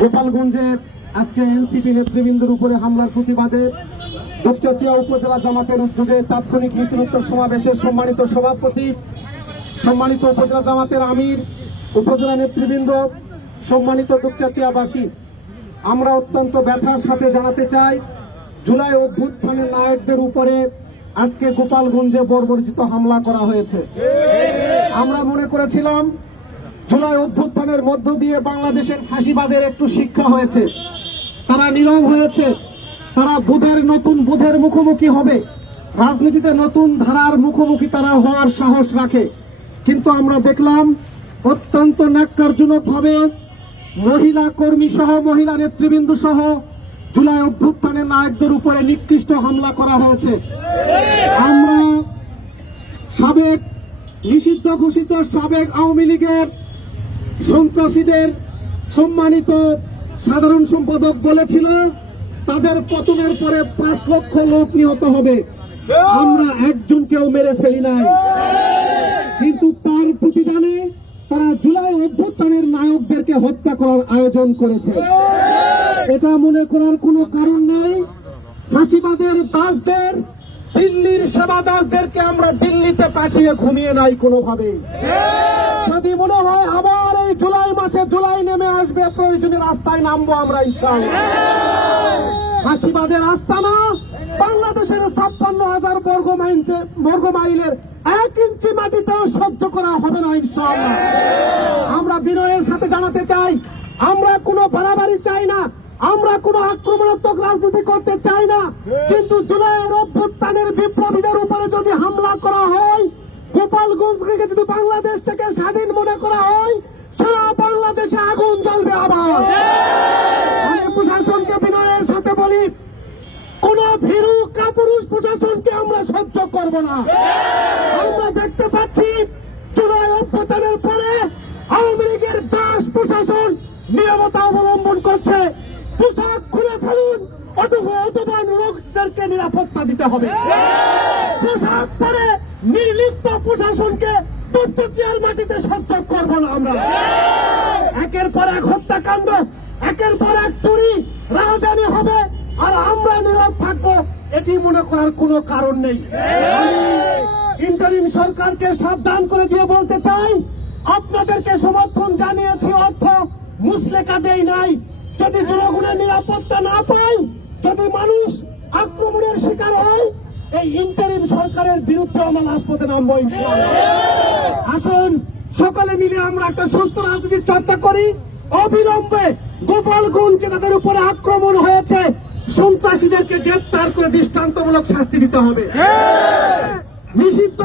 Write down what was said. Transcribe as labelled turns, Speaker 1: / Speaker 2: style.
Speaker 1: গোপালগঞ্জে আজকে এনসিপি নেতৃবৃন্দের উপরে হামলার প্রতিবাদে দুপচাচিয়া উপজেলা জামাতের উদ্যোগে তাৎক্ষণিক মিত্রোত্তর সমাবেশের সম্মানিত সভাপতি, সম্মানিত উপজেলা জামাতের আমির, উপজেলা নেতৃবৃন্দ, সম্মানিত দুপচাচিয়াবাসী। আমরা অত্যন্ত ব্যথার সাথে জানাতে চাই, জুলাই অভ্যুত্থানের নায়কদের উপরে আজকে গোপালগঞ্জে বর্বরচিত হামলা করা হয়েছে। আমরা মনে করেছিলাম জুলাই অভ্যুত্থানের মধ্য দিয়ে বাংলাদেশের ফাঁসিবাদের একটু শিক্ষা হয়েছে। তারা নীরব হয়েছে। তারা বুধের নতুন বুধের মুখোমুখি হবে। রাজনীতিতে নতুন ধারার মুখোমুখি তারা হওয়ার সাহস রাখে। কিন্তু আমরা দেখলাম, অত্যন্ত ন্যাক্কারজনক ভাবে মহিলা কর্মী সহ, মহিলা নেতৃবৃন্দ সহ জুলাই অভ্যুত্থানের নায়কদের উপরে নিকৃষ্ট হামলা করা হয়েছে। আমরা সাবেক, নিষিদ্ধ ঘোষিত সাবেক আওয়ামী লীগের সন্ত্রাসীদের সম্মানিত সাধারণ সম্পাদক বলেছিল, তাদের পতনের পরে পাঁচ লক্ষ লোক নিহত হবে। আমরা একজনকেও মেরে ফেলি নাই। কিন্তু তার প্রতিদানে তারা জুলাই অভ্যুত্থানের নায়কদেরকে হত্যা করার আয়োজন করেছে। এটা মনে করার কোনো কারণ নাই। ফাঁসিবাদের দাসদের, দিল্লির সেবা দাসদেরকে আমরা দিল্লিতে পাঠিয়ে ঘুমিয়ে নাই কোনোভাবে। যদি মনে হয় আবার জুলাই মাসে জুলাই নেমে আসবে, প্রয়োজনে রাস্তায় নামবো আমরা ইনশাআল্লাহ। ফাঁসিবাদের আস্তানা বাংলাদেশের ছাপ্পান্ন হাজার বর্গ মাইলছে বর্গ মাইলের এক ইঞ্চি মাটিতেও সহ্য করা হবে না ইনশাআল্লাহ। আমরা বিনয়ের সাথে জানাতে চাই, আমরা কোনো বাড়াবাড়ি চাই না, আমরা কোনো আক্রমণাত্মক রাজনীতি করতে চাই না। কিন্তু জুলাইয়ের অভ্যুত্থানের বিপ্লবীদের উপরে যদি হামলা করা হয় গোপালগঞ্জ থেকে যদি বাংলাদেশ থেকে স্বাধীন মনে করা হয় সারা বাংলাদেশে আগুন জ্বলবে আবার আমি প্রশাসনকে বিনয়ের সাথে বলি কোন ভীরু কাপুরুষ প্রশাসনকে আমরা সহ্য করব না। আমরা দেখতে পাচ্ছি জুলাই অভ্যুত্থানের পরে আওয়ামী লীগের দাস প্রশাসন নিরবতা অবলম্বন করছে। পোশাক খুলে ফেলুন, অথচ অথবা লোকদেরকে নিরাপত্তা দিতে হবে। পোশাক পরে নির্লিপ্ত প্রশাসনকে চেয়ার মাটিতে সহ্য করব না আমরা। একের পর এক হত্যাকাণ্ড, একের পর এক চুরি, রাজধানী হবে, আর আমরা নীরব এটি মনে করার কোনো কারণ নেই। ইন্টারিম সরকারকে সাবধান করে দিয়ে বলতে চাই, আপনাদেরকে সমর্থন জানিয়েছি অর্থ মুসলেকা দেই নাই। যদি জনগণের নিরাপত্তা না পায়, যদি মানুষ আক্রমণের শিকার হয়, এই ইন্টারিম সরকারের বিরুদ্ধে আমরা রাজপথে নামবো। আসুন, সকলে মিলে আমরা একটা সুস্থ রাজনীতির চর্চা করি। অবিলম্বে গোপালগঞ্জে তাদের উপরে আক্রমণ হয়েছে। সন্ত্রাসীদেরকে গ্রেপ্তার করে দৃষ্টান্তমূলক শাস্তি দিতে হবে। নিষিদ্ধ